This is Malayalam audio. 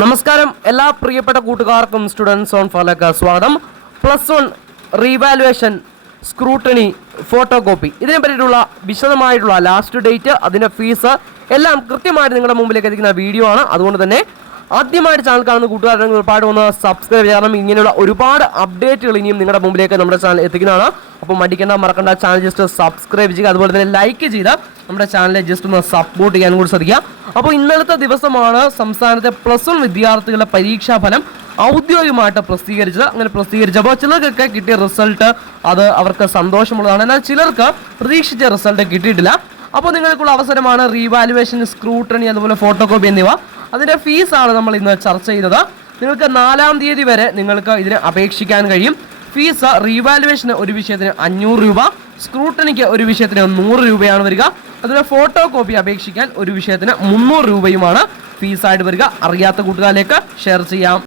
നമസ്കാരം എല്ലാ പ്രിയപ്പെട്ട കൂട്ടുകാർക്കും സ്റ്റുഡൻസ് ഓൺ ഫോലേക്ക് സ്വാഗതം. +1 റീവാലുവേഷൻ, സ്ക്രൂട്ടണി, ഫോട്ടോ കോപ്പി ഇതിനെ പറ്റിയിട്ടുള്ള വിശദമായിട്ടുള്ള ലാസ്റ്റ് ഡേറ്റ്, അതിൻ്റെ ഫീസ് എല്ലാം കൃത്യമായിട്ട് നിങ്ങളുടെ മുമ്പിലേക്ക് എത്തിക്കുന്ന വീഡിയോ ആണ്. അതുകൊണ്ട് തന്നെ ആദ്യമായിട്ട് ചാനൽ കാണുന്ന കൂട്ടുകാരെങ്കിൽ ഒരുപാട് ഒന്ന് സബ്സ്ക്രൈബ് ചെയ്യണം. ഇങ്ങനെയുള്ള ഒരുപാട് അപ്ഡേറ്റുകൾ ഇനിയും നിങ്ങളുടെ മുമ്പിലേക്ക് നമ്മുടെ ചാനൽ എത്തിക്കുന്നതാണ്. അപ്പോൾ മറക്കണ്ട ചാനൽ ജസ്റ്റ് സബ്സ്ക്രൈബ് ചെയ്യുക. അതുപോലെ തന്നെ ലൈക്ക് ചെയ്ത് നമ്മുടെ ചാനലിനെ ജസ്റ്റ് ഒന്ന് സപ്പോർട്ട് ചെയ്യാൻ കൂടി ശ്രദ്ധിക്കുക. അപ്പോൾ ഇന്നലത്തെ ദിവസമാണ് സംസ്ഥാനത്തെ +1 വിദ്യാർത്ഥികളുടെ പരീക്ഷാഫലം ഔദ്യോഗികമായിട്ട് പ്രസിദ്ധീകരിച്ചത്. അങ്ങനെ പ്രസിദ്ധീകരിച്ചപ്പോൾ ചിലർക്കൊക്കെ കിട്ടിയ റിസൾട്ട് അത് അവർക്ക് സന്തോഷമുള്ളതാണ്. എന്നാൽ ചിലർക്ക് പ്രതീക്ഷിച്ച റിസൾട്ട് കിട്ടിയിട്ടില്ല. അപ്പോൾ നിങ്ങൾക്കുള്ള അവസരമാണ് റീവാലുവേഷൻ, സ്ക്രൂട്ടണി, അതുപോലെ ഫോട്ടോ കോപ്പി എന്നിവ. അതിൻ്റെ ഫീസാണ് നമ്മൾ ഇന്ന് ചർച്ച ചെയ്യുന്നത്. നിങ്ങൾക്ക് 4-ാം തീയതി വരെ നിങ്ങൾക്ക് ഇതിന് അപേക്ഷിക്കാൻ കഴിയും. ഫീസ് റീവാലുവേഷന് ഒരു വിഷയത്തിന് 500 രൂപ, സ്ക്രൂട്ടണിക്ക് ഒരു വിഷയത്തിന് 100 രൂപയാണ് വരിക. അതുപോലെ ഫോട്ടോ കോപ്പി അപേക്ഷിക്കാൻ ഒരു വിഷയത്തിന് 300 രൂപയുമാണ് ഫീസായിട്ട് വരിക. അറിയാത്ത കൂട്ടുകാരിലേക്ക് ഷെയർ ചെയ്യാം.